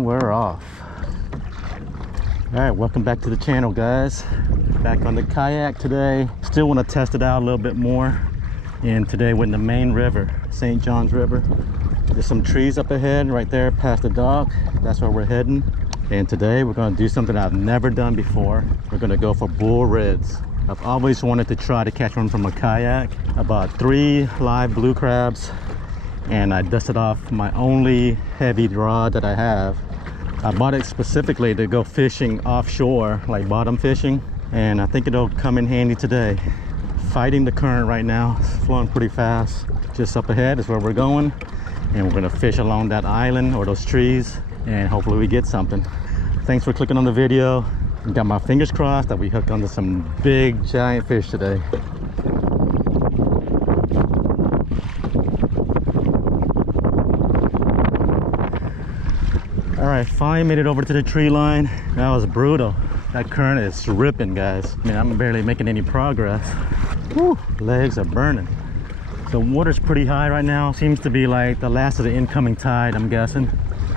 And we're off. All right, welcome back to the channel, guys. Back on the kayak today. Still want to test it out a little bit more. And today we're in the main river, St. John's River. There's some trees up ahead right there past the dock. That's where we're heading. And today we're going to do something I've never done before. We're going to go for bull reds. I've always wanted to try to catch one from a kayak. I bought 3 live blue crabs and I dusted off my only heavy rod that I have. I bought it specifically to go fishing offshore, like bottom fishing, and I think it'll come in handy today. Fighting the current right now, it's flowing pretty fast. Just up ahead is where we're going, and we're gonna fish along that island or those trees, and hopefully we get something. Thanks for clicking on the video. Got my fingers crossed that we hooked onto some big giant fish today. All right, finally made it over to the tree line. That was brutal. That current is ripping, guys. I mean, I'm barely making any progress. Whew, legs are burning. The water's pretty high right now. Seems to be like the last of the incoming tide, I'm guessing.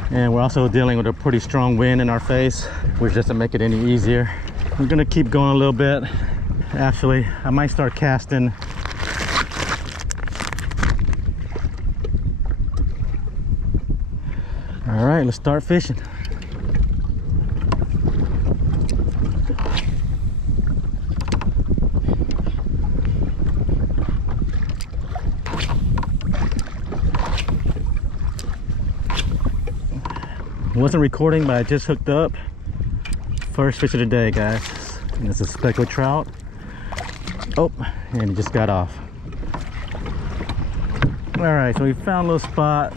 And we're also dealing with a pretty strong wind in our face, which doesn't make it any easier. We're gonna keep going a little bit. Actually, I might start casting. All right, let's start fishing. Wasn't recording, but I just hooked up. First fish of the day, guys. And it's a speckled trout. Oh, and he just got off. All right, so we found a little spot.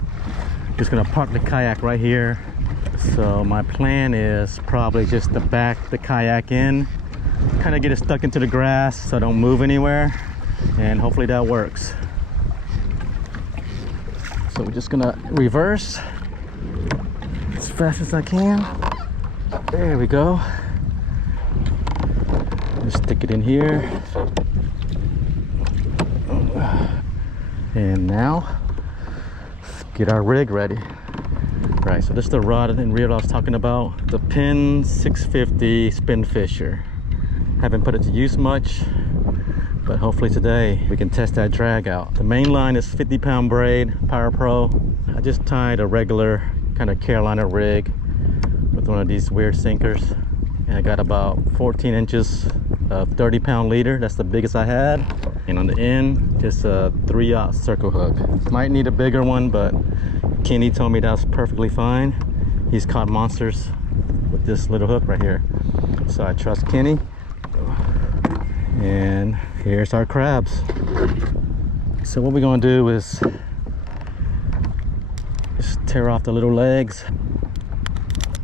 Just gonna park the kayak right here. So my plan is probably just to back the kayak in, kind of get it stuck into the grass so I don't move anywhere, and hopefully that works. So we're just gonna reverse as fast as I can. There we go. Just stick it in here. And now get our rig ready. Right, so this is the rod and reel I was talking about, the Pin 650 Spin Fisher. Haven't put it to use much, but hopefully today we can test that drag out. The main line is 50-pound braid, Power Pro. I just tied a regular kind of Carolina rig with one of these weird sinkers, and I got about 14 inches of 30-pound leader. That's the biggest I had. And on the end, just a 3/0 circle hook. Might need a bigger one, but Kenny told me that's perfectly fine. He's caught monsters with this little hook right here. So I trust Kenny. And here's our crabs. So what we're gonna do is just tear off the little legs.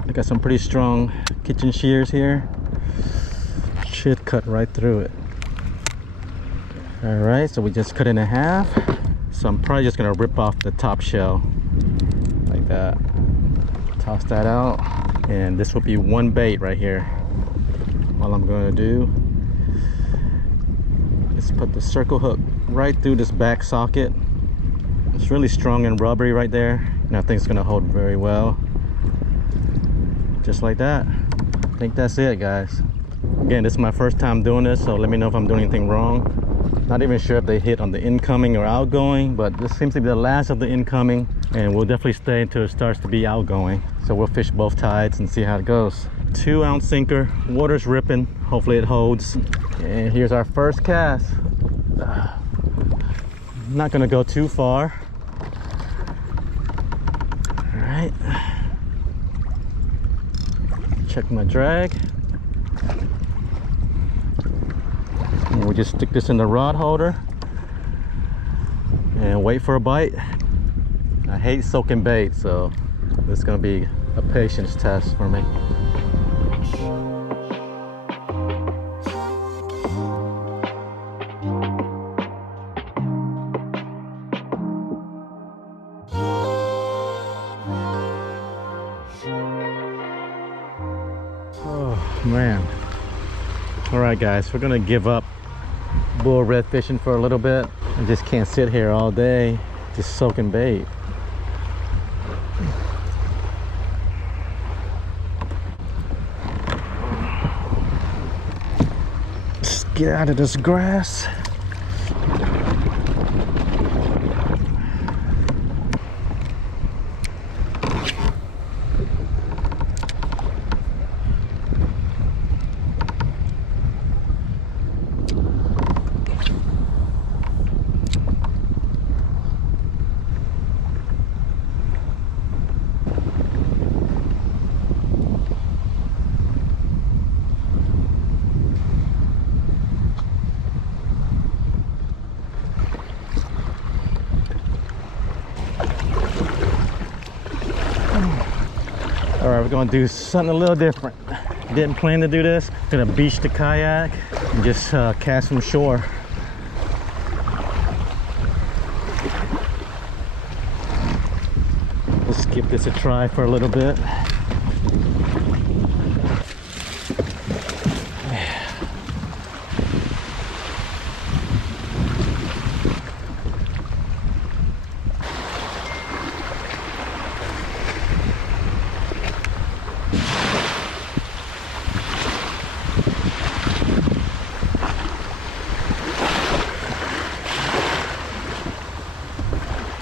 I got some pretty strong kitchen shears here. Should cut right through it. All right, so we just cut it in half. So I'm probably just gonna rip off the top shell like that. Toss that out, and this will be one bait right here. All I'm gonna do is put the circle hook right through this back socket. It's really strong and rubbery right there, and I think it's gonna hold very well. Just like that. I think that's it, guys. Again, this is my first time doing this, so let me know if I'm doing anything wrong. Not even sure if they hit on the incoming or outgoing, but this seems to be the last of the incoming, and we'll definitely stay until it starts to be outgoing. So we'll fish both tides and see how it goes. 2-ounce sinker, water's ripping, hopefully it holds. And here's our first cast. Not gonna go too far. All right. Check my drag. And we just stick this in the rod holder and wait for a bite. I hate soaking bait, so this is gonna be a patience test for me. Oh man. All right guys, we're gonna give up bull red fishing for a little bit. I just can't sit here all day just soaking bait. Get out of this grass. All right, we're gonna do something a little different. Didn't plan to do this. Gonna beach the kayak and just cast from shore. Let's give this a try for a little bit.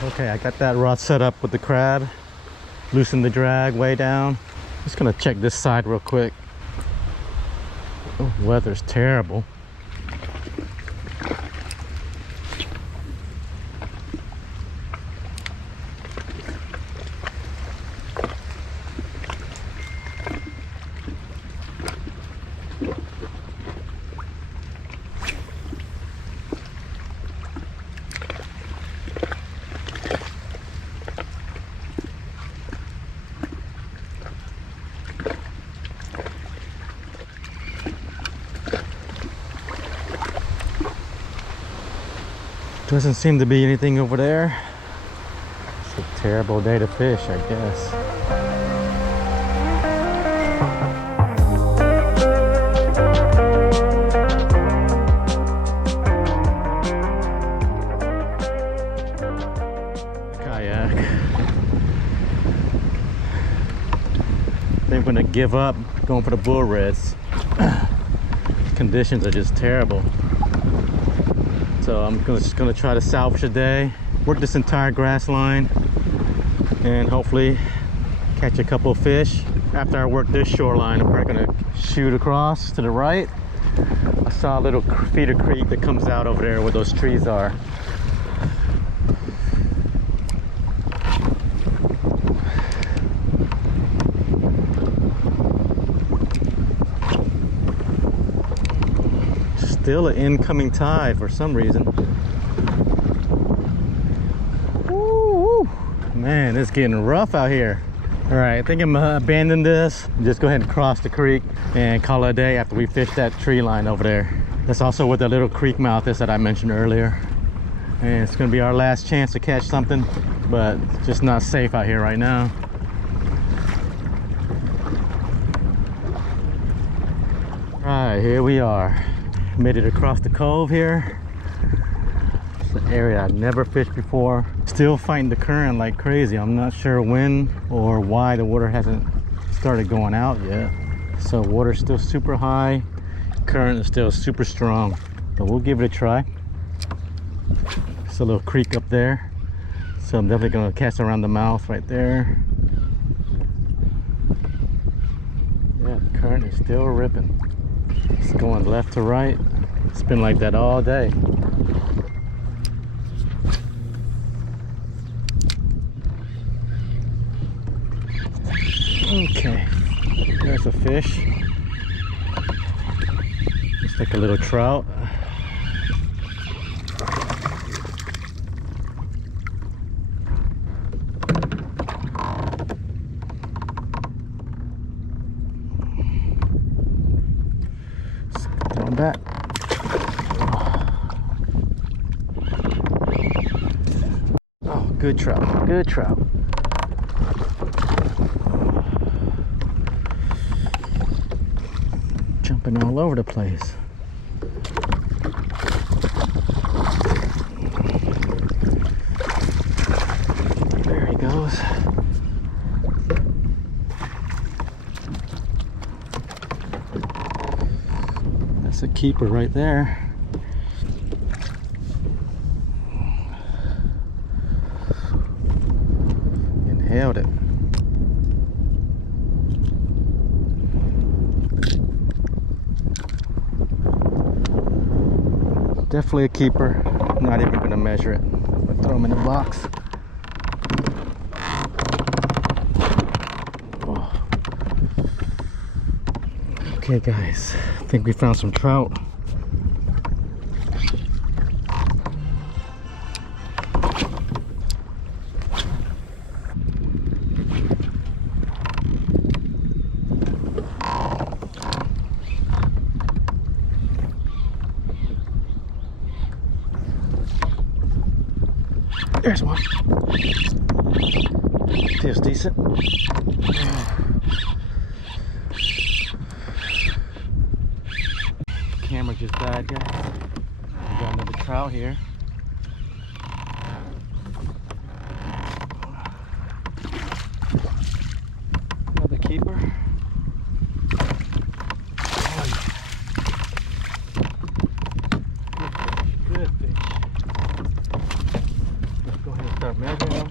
Okay, I got that rod set up with the crab. Loosen the drag way down. Just gonna check this side real quick. Oh, weather's terrible. Doesn't seem to be anything over there. It's a terrible day to fish, I guess. Kayak. I think I'm gonna give up going for the bull reds. Conditions are just terrible. So I'm just gonna try to salvage a day, work this entire grass line, and hopefully catch a couple of fish. After I work this shoreline, I'm probably gonna shoot across to the right. I saw a little feeder creek that comes out over there where those trees are. Still an incoming tide for some reason. Woo, man, it's getting rough out here. All right, I think I'm gonna abandon this. Just go ahead and cross the creek and call it a day after we fish that tree line over there. That's also where the little creek mouth is that I mentioned earlier. And it's gonna be our last chance to catch something, but it's just not safe out here right now. All right, here we are. Made it across the cove here. It's an area I've never fished before. Still fighting the current like crazy. I'm not sure when or why the water hasn't started going out yet. So water's still super high. Current is still super strong. But we'll give it a try. It's a little creek up there. So I'm definitely gonna cast around the mouth right there. Yeah, the current is still ripping. It's going left to right. It's been like that all day. Okay, there's a fish. It's like a little trout. Throw him back. Oh, good trout, good trout. Jumping all over the place. There he goes. That's That's a keeper right there. Inhaled it. Definitely a keeper. Not even gonna measure it, but throw them in the box. Oh. Okay guys, I think we found some trout. There's one. Feels decent. Camera just died, guys. We got another trout here. Another keeper. Oh, yeah. Good fish. Let's go ahead and start measuring them.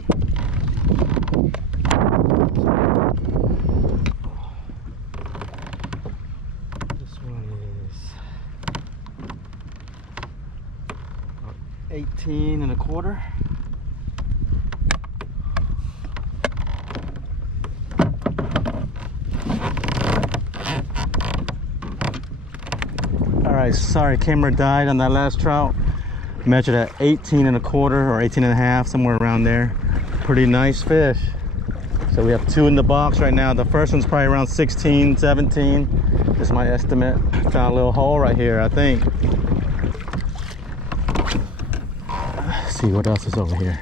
This one is 18 and a quarter. Alright, sorry, camera died on that last trout. Measured at 18 and a quarter or 18 and a half, somewhere around there. Pretty nice fish. So we have two in the box right now. The first one's probably around 16, 17 is my estimate. Found a little hole right here, I think. Let's see what else is over here.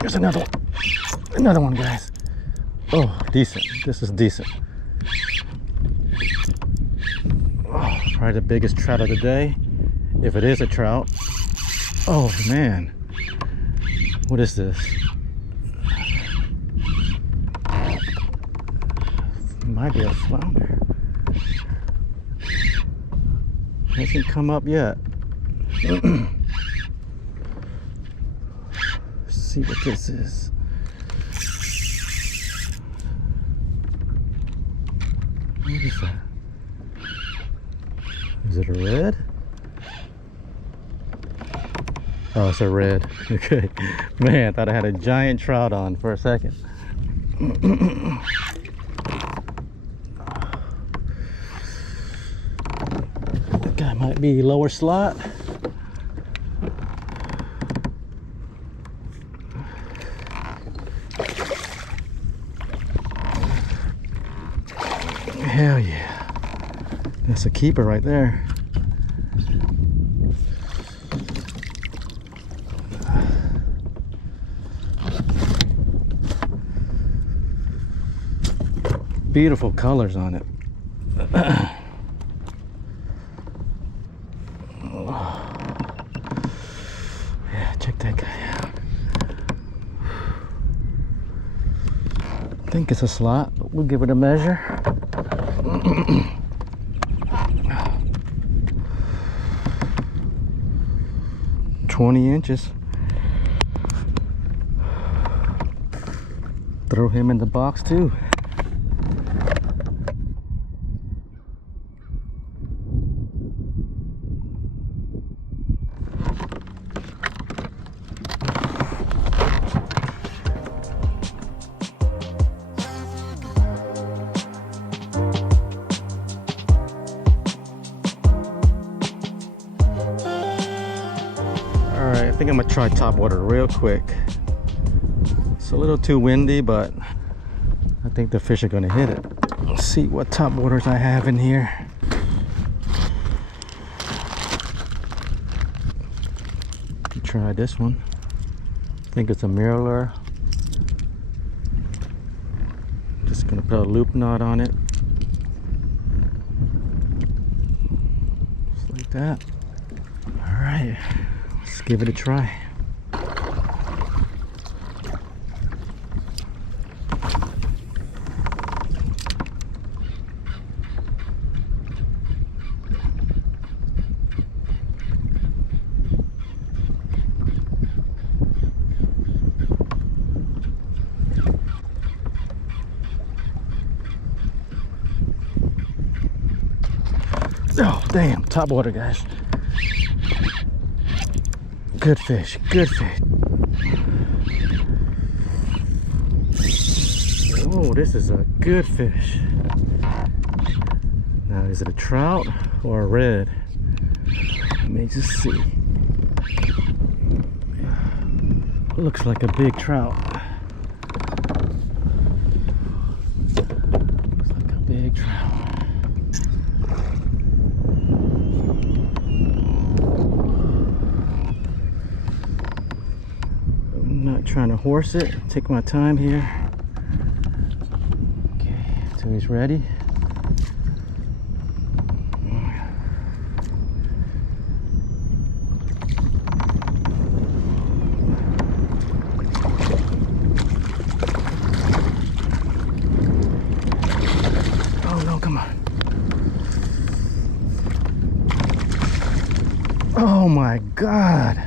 There's another one, guys. Oh, decent. This is decent. Oh, probably the biggest trout of the day, if it is a trout. Oh man, what is this? Might be a flounder. Hasn't come up yet. See what this is. What is that? Is it a red? Oh, it's a red. Okay. Man, I thought I had a giant trout on for a second. That guy might be lower slot. Hell yeah. That's a keeper right there. Beautiful colors on it. Yeah, check that guy out. I think it's a slot, but we'll give it a measure. 20 inches. Throw him in the box too. Alright, I think I'm gonna try top water real quick. It's a little too windy, but I think the fish are gonna hit it. Let's see what top waters I have in here. try this one. I think it's a mirror lure. Just gonna put a loop knot on it. Just like that. All right, let's give it a try. Oh, damn, top water, guys. Good fish, good fish. Oh, this is a good fish. Now, is it a trout or a red? Let me just see. Looks like a big trout. Looks like a big trout. Trying to horse it, take my time here. Okay, until he's ready. Oh no, come on. Oh my God.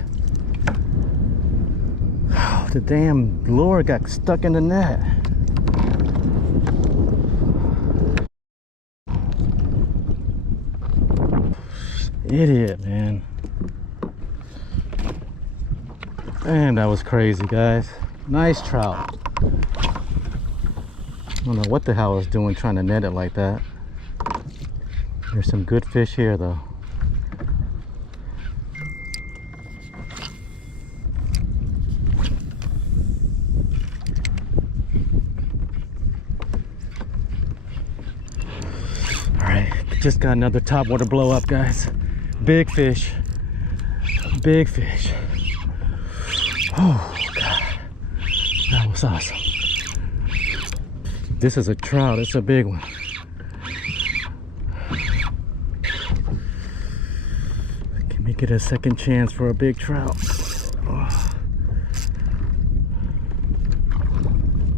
The damn lure got stuck in the net. Idiot, man. Man, that was crazy, guys. Nice trout. I don't know what the hell I was doing trying to net it like that. There's some good fish here, though. Just got another top water blow up, guys. Big fish. Big fish. Oh God, that was awesome. This is a trout. It's a big one. Can we get a second chance for a big trout?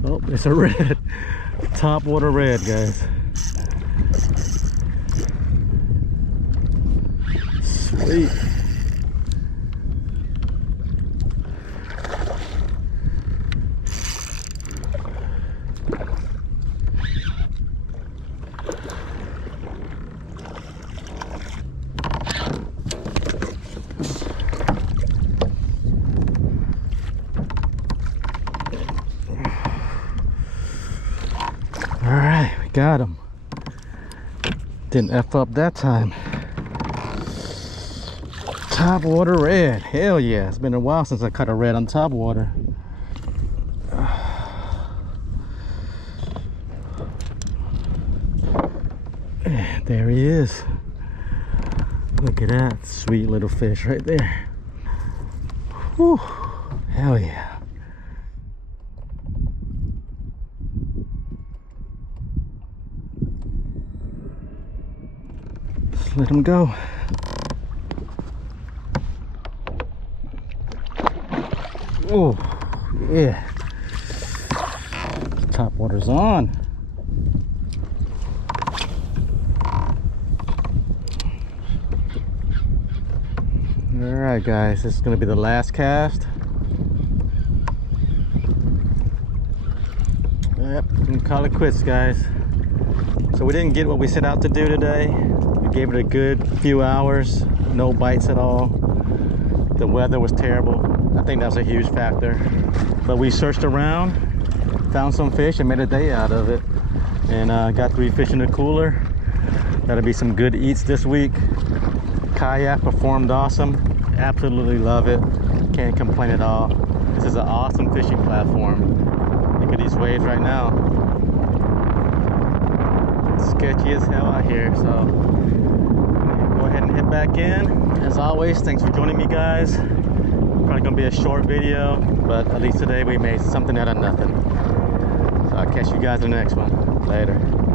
Oh, it's a red. Top water red, guys. Sweet. All right, we got him. Didn't F up that time. Top water red. Hell yeah. It's been a while since I caught a red on top water. There he is. Look at that sweet little fish right there. Whew. Hell yeah. Just let him go. Oh, yeah. Top water's on. Alright guys, this is going to be the last cast. Yep, we can call it quits, guys. So we didn't get what we set out to do today. We gave it a good few hours, no bites at all. The weather was terrible. I think that was a huge factor. But we searched around, found some fish and made a day out of it. And got 3 fish in the cooler. That'll be some good eats this week. Kayak performed awesome. Absolutely love it. Can't complain at all. This is an awesome fishing platform. Look at these waves right now. It's sketchy as hell out here, so go ahead and head back in. As always, thanks for joining me, guys. Probably gonna be a short video, but at least today we made something out of nothing. So I'll catch you guys in the next one. Later.